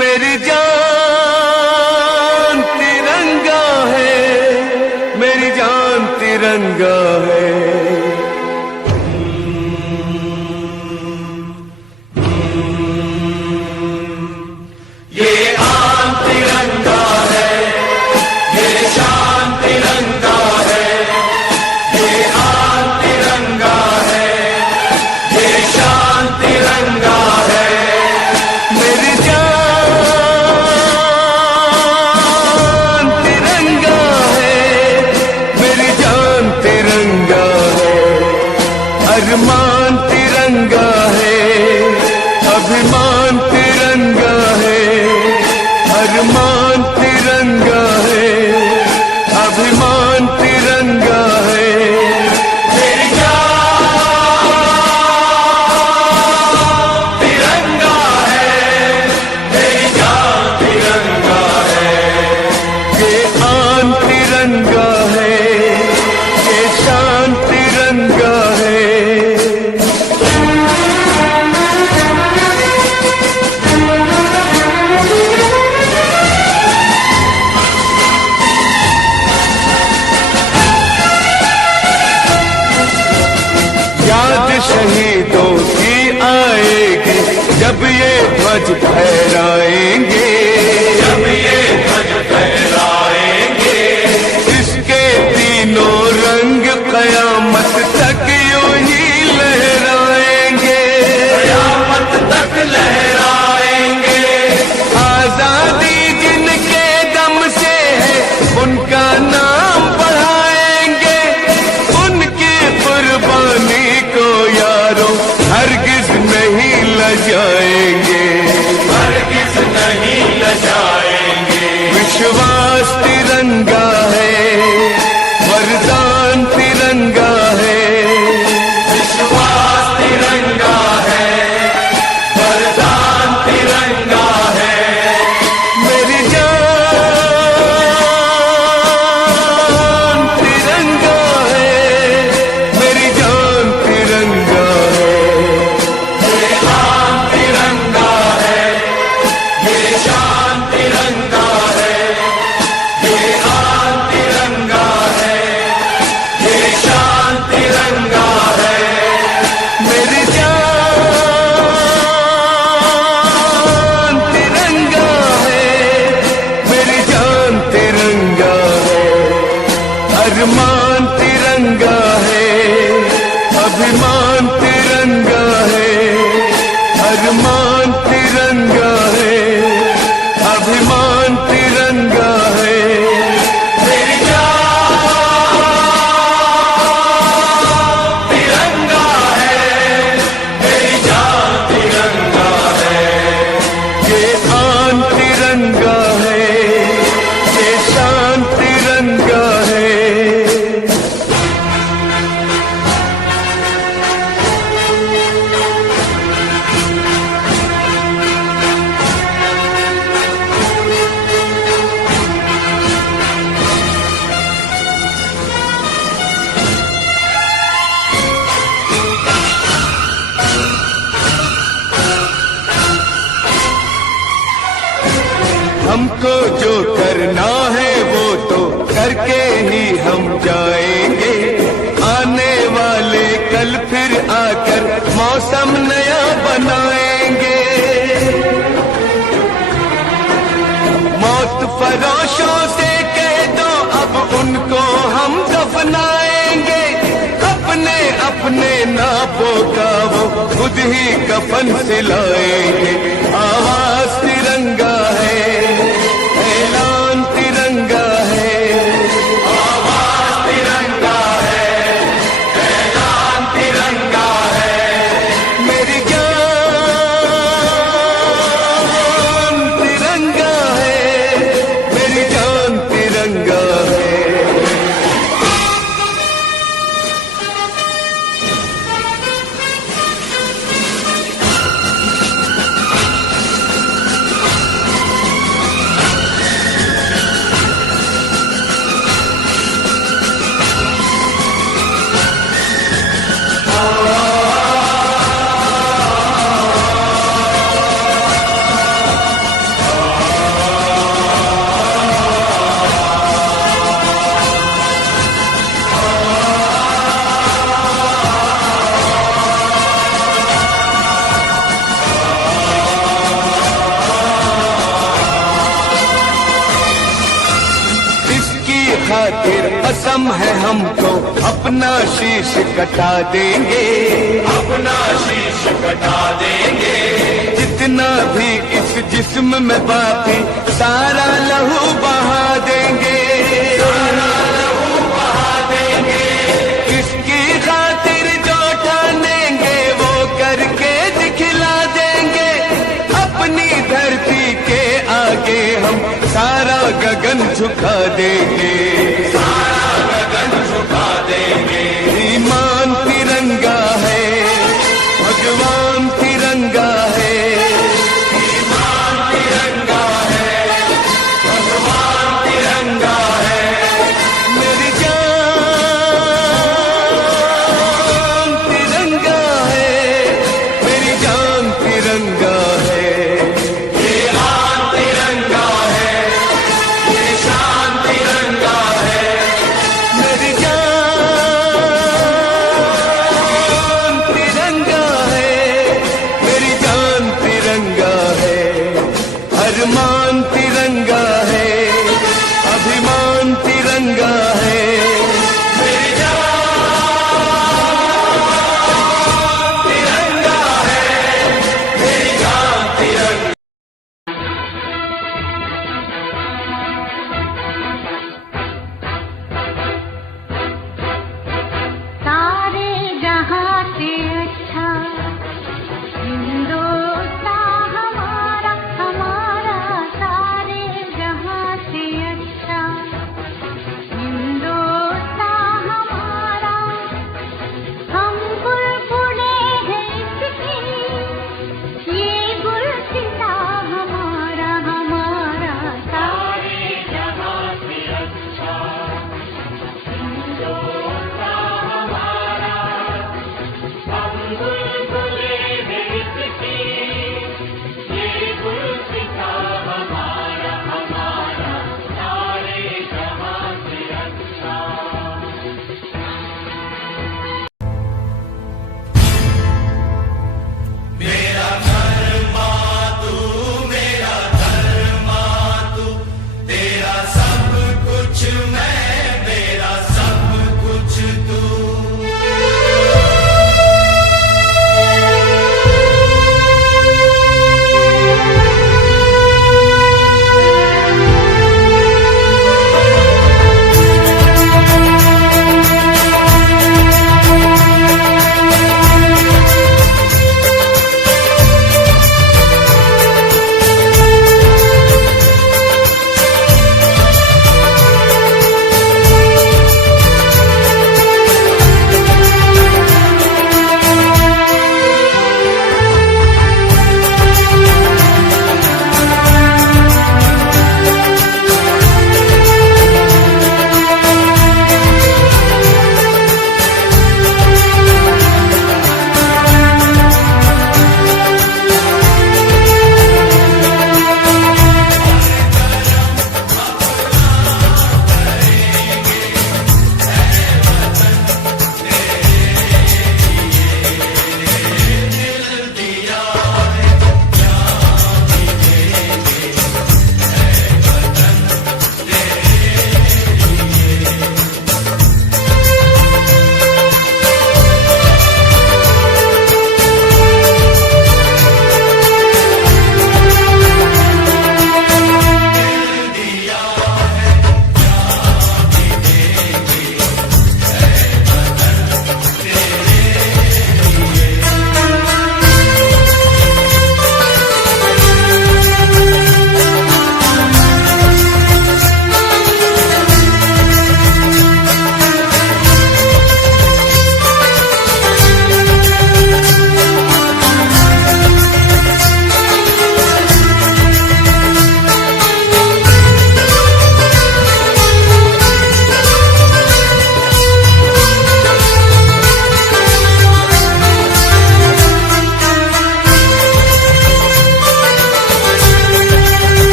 मेरी जान तिरंगा है, मेरी जान तिरंगा है। ये आन तिरंगा है, ये शान तिरंगा है, ये आन तिरंगा है, ये शान तिरंगा है। मेरी जान तिरंगा है, मेरी जान तिरंगा है। अरमान तिरंगा है, अभिमान तिरंगा है। अरमान तिरंगा है, अभिमान तिरंगा है। मेरी जान तिरंगा है, मेरी जान तिरंगा है। ये आन तिरंगा है, ये शान तिरंगा है। याद शहीदों की आएगी जब ये ध्वज फहराएंगे, जब ये ध्वज फहराएंगे। इसके तीनों रंग कयामत तक यूं ही लहराएंगे, कयामत तक लहराएंगे। आजादी जिनके दम से है उनका नाम बढ़ाएंगे, उनकी कुर्बानी को यारों हरगिज नहीं लजाएंगे, हरगिज नहीं लजाएंगे। विश्वास तिरंगा है, वरदान तिरंगा है। विश्वास तिरंगा है, वरदान तिरंगा है। मेरी जान तिरंगा है, मेरी जान तिरंगा है। ये आन तिरंगा है, ये शान तिरंगा है। ये आन तिरंगा है, ये शान तिरंगा है। मेरी जान तिरंगा है, मेरी जान तिरंगा है। अरमान तिरंगा है, अभिमान तिरंगा है। अरमान तिरंगा है, अभिमान तिरंगा है। मेरी जान तिरंगा है, मेरी जान तिरंगा है। ये आन तिरंगा है, ये शान तिरंगा है। हमको जो करना है वो तो करके ही हम जाएंगे। आने वाले कल फिर आकर मौसम नया बनाएंगे। मौत फरोशों से कह दो अब उनको हम दफनाएंगे। अपने अपने नापों का वो खुद ही कफन सिलाएंगे। आवाज तिरंगा है, ऐलान तिरंगा है। आवाज तिरंगा है, ऐलान तिरंगा है। मेरी जान तिरंगा है, मेरी जान तिरंगा है। कसम है हमको अपना शीश कटा देंगे, अपना शीश कटा देंगे। जितना भी इस जिस्म में बाकी सारा लहू बहा देंगे, सारा लहू बहा देंगे। इसकी खातिर जो ठानेंगे वो करके दिखला देंगे। अपनी धरती के आगे हम सारा गगन झुका देंगे, सारा गगन झुका देंगे। ईमान तिरंगा है, भगवान तिरंगा है, ईमान तिरंगा है, भगवान तिरंगा है। मेरी जान तिरंगा है, मेरी जान तिरंगा है। अरमान तिरंगा है, अभिमान तिरंगा है। मेरी जान तिरंगा है, मेरी जान तिरंगा। सारे जहां से अच्छा हिंदुस्तान हमारा, हमारा सारे जहां से अच्छा हिंदुस्तान हमारा। हम बुलबुले हैं इसकी, ये गुलसिता हमारा, हमारा सारे जहां से अच्छा हिंदुस्तान हमारा। हम बुलबुले हैं इसकी, ये गुलसिता हमारा, हमारा सारे जहां से अच्छा। मेरा घर माँ तू, मेरा घर माँ तू, तेरा सब कुछ मैं, मेरा सब कुछ तू।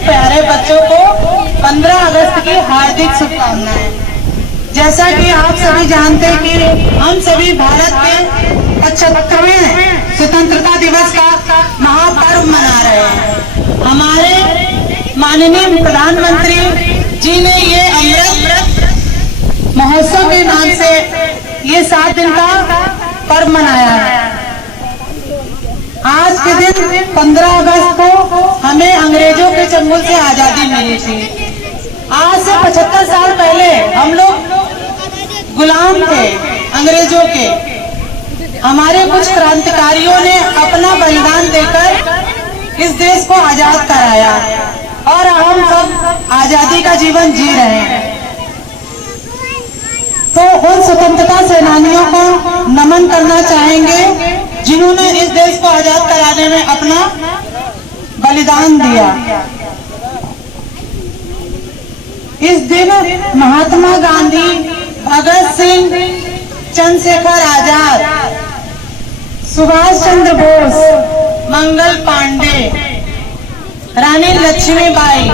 प्यारे बच्चों को 15 अगस्त की हार्दिक शुभकामनाएं। जैसा कि आप सभी जानते हैं कि हम सभी भारत के 75वें स्वतंत्रता दिवस का महापर्व मना रहे हैं। हमारे माननीय प्रधानमंत्री जी ने ये अमृत महोत्सव के नाम से ये 7 दिन का पर्व मनाया है। आज के दिन 15 अगस्त को हमें अंग्रेजों के चंगुल से आजादी मिली थी। आज से 75 साल पहले हम लोग गुलाम थे अंग्रेजों के। हमारे कुछ क्रांतिकारियों ने अपना बलिदान देकर इस देश को आजाद कराया और हम सब आजादी का जीवन जी रहे हैं। तो उन स्वतंत्रता सेनानियों को नमन करना चाहेंगे जिन्होंने इस देश को आजाद कराने में अपना बलिदान दिया। इस दिन महात्मा गांधी, भगत सिंह, चंद्रशेखर आजाद, सुभाष चंद्र बोस, मंगल पांडे, रानी लक्ष्मीबाई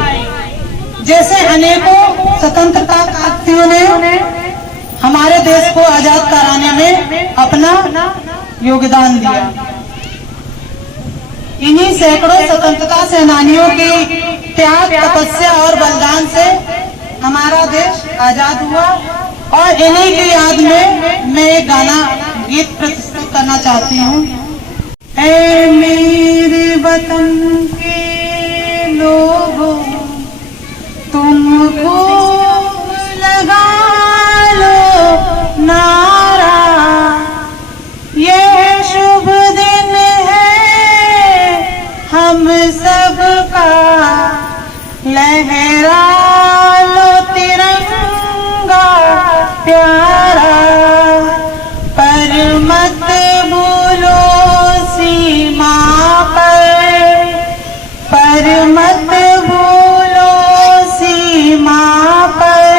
जैसे अनेकों स्वतंत्रता सेनानियों ने हमारे देश को आजाद कराने में अपना योगदान दिया। इन्हीं सैकड़ों स्वतंत्रता सेनानियों की त्याग, तपस्या और बलिदान से हमारा देश आजाद हुआ और इन्हीं की याद में मैं एक गीत प्रस्तुत करना चाहती हूँ। ऐ मेरे वतन के लोगों, तुमको लगा लो नारा, ये शुभ दिन है हम सबका, लहरा लो तिरंगा प्यारा, पर मत भूलो सीमा पर मत भूलो सीमा पर,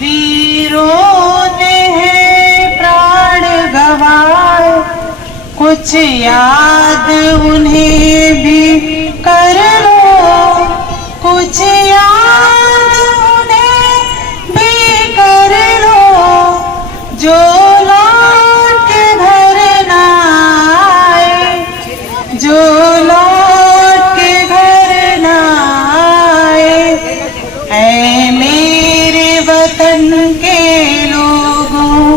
वीरों ने प्राण गवाए, कुछ याद उन्हें भी कर लो, कुछ याद उन्हें भी कर लो, जो लौट के घर ना आए, जो लौट के घर ना आए। ऐ मेरे वतन के लोगों,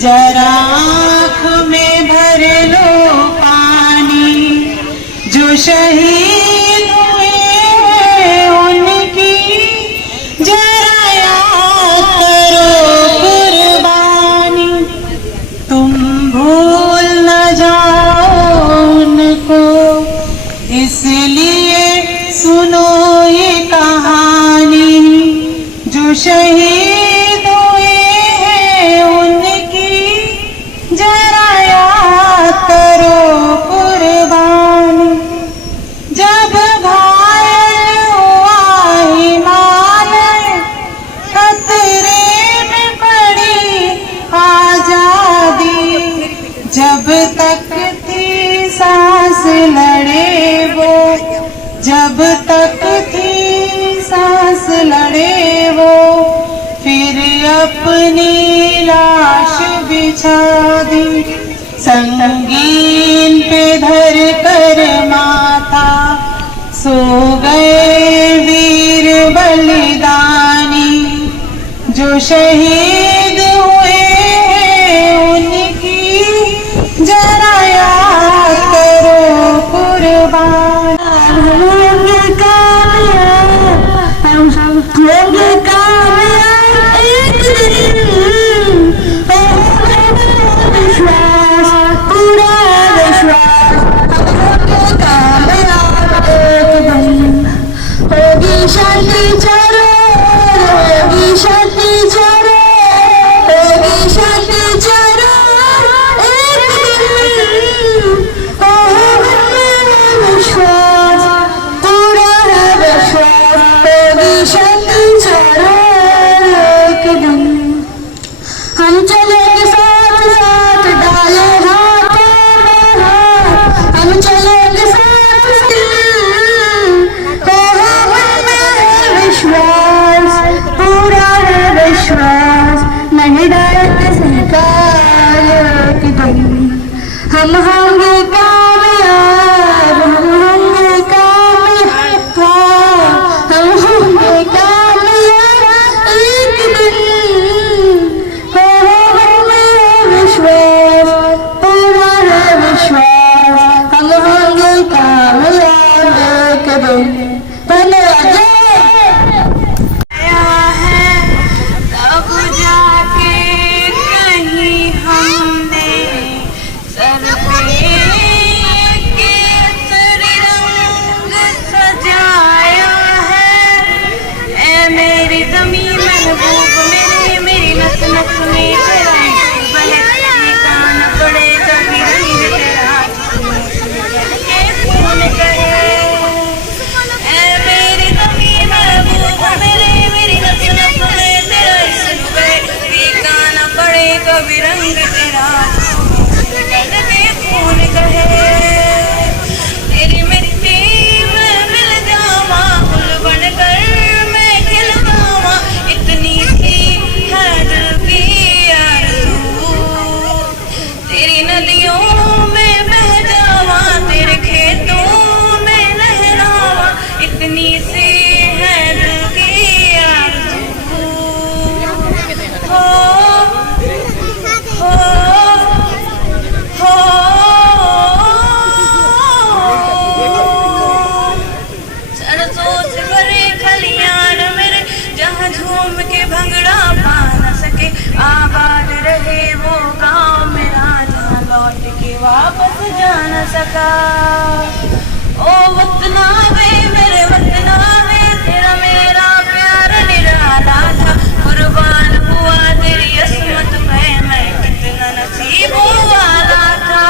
जरा आँख में भर लो पानी, जो शहीद हुए हैं उनकी जरा याद करो कुर्बानी, तुम भूल न जाओ उनको, इसलिए सुनो ये कहानी, जो शहीद हुए हैं उनकी जरा याद करो कुर्बानी। जब घायल हुआ हिमालय, खतरे में पड़ी आजादी, जब तक थी सांस लड़े वो, जब तक थी सांस लड़े वो, फिर अपनी लाश बिछा दी, संगीन पे धर कर माथा, सो गए वीर बलिदानी, जो शहीद हुए हैं उनकी जरा याद करो कुर्बान। होंगे कामयाब, हम सब होंगे कामयाब एक दिन, विश्वास, पूरा विश्वास, होंगे कामयाब एक दिन, होगी शांति चारों, होगी शांति चारों, होगी शांति चारों एक दिन, विश्वास, पूरा विश्वास, होगी शांति चारों। कदम हम होंगे कामयाब, हम होंगे कामयाब, हम होंगे कामयाब एक दिन। मेरा विश्वास, हमारा विश्वास, हम होंगे कामयाब एक दिन। तब जाके कहीं हमने सर पे केसरी रंग सजाया है। ऐ मेरी ज़मीन महबूब मेरे, मेरी नस नस में तेरा बहक ठिकाना पड़े कभी रंग तेरा कौन कहे। ऐ मेरी ज़मीन महबूब मेरे, मेरी नस नस में तेरा इश्क बहक ठिकाना पड़े कभी रंग तेरा कौन कहे। तेरी मिट्टी में मिल जावा, फूल बनकर मैं खिल जावा, इतनी सी है दिल की आरज़ू। तेरी नदियों में बह जावा, तेरे खेतों में लहरावा, इतनी सी है दिल की आरज़ू। हो सरसों से भरे खलियान मेरे, जहाँ झूम के भंगड़ा पा न सके, आबाद रहे वो गाँव मेरा, जहाँ लौट के वापस जा न सका। ओ वतना वे मेरे वतना वे, तेरा मेरा प्यार निराला था, कुर्बान हुआ तेरी असमत पे मैं कितना नसीबों वाला था।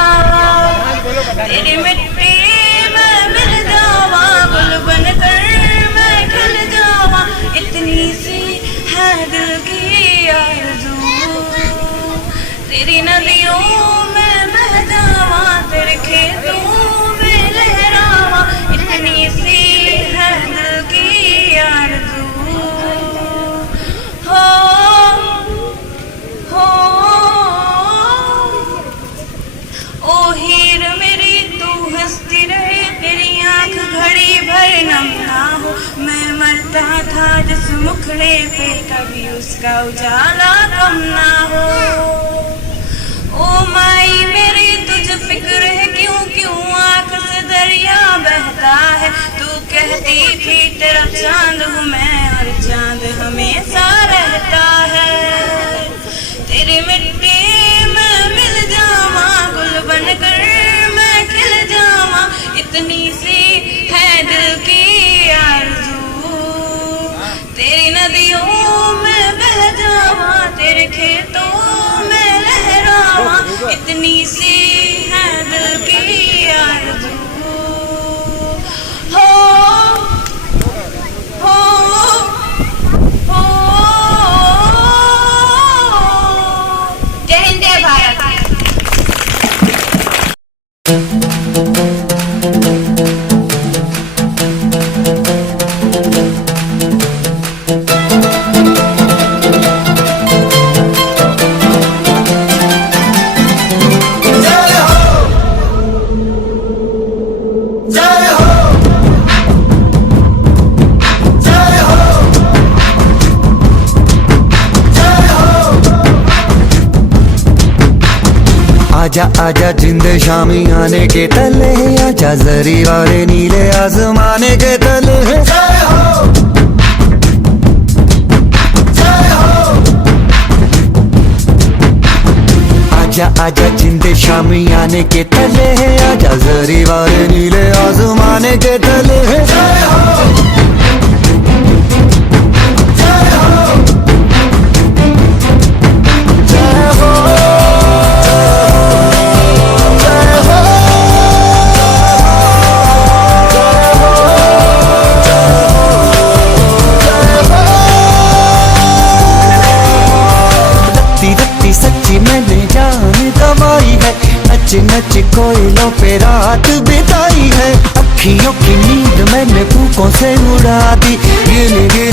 तेरी मिट्टी में मिल जावा, गुल बनकर मैं खिल जावा, इतनी सी है दिल की आरज़ू। तेरी नदियों में बह जावा, तेरे खेतों में लहरावा, इतनी सी है दिल की आरज़ू। हो ओ हीर मेरी तू हंसती रहे, तेरी आँख घड़ी भर नम ना हो। मैं मरता था जिस मुखड़े पे, कभी उसका उजाला कम ना हो। ओ माई मेरी तुझ फिक्र है क्यों क्यों, आँख से दरिया बहता है। तू कहती थी तेरा चांद हूँ मैं, और चांद हमेशा रहता है। तेरी मिट्टी में मिल जावा, गुल बनकर मैं खिल जावा, इतनी सी है दिल की आरज़ू। तेरी नदियों में बह जावा, तेरे खेतों में लहरावा, इतनी सी है दिल की आरज़ू। हो जय हिंद जय भारत। आजा आजा जिंदे शामी आने के तले, आजा जरी वाले नीले आसमाने के तले। जय हो जय हो। आजा आजा जिंदे शामी आने के तले, आजा जरी वाले नीले आसमाने के तले। जय हो जय हो जय हो। सच्ची मैंने जान गवाई है, नच नच कोयलों पे रात बिताई है। अखियों की नींद मैंने फूकों से उड़ा दी, गिन गिन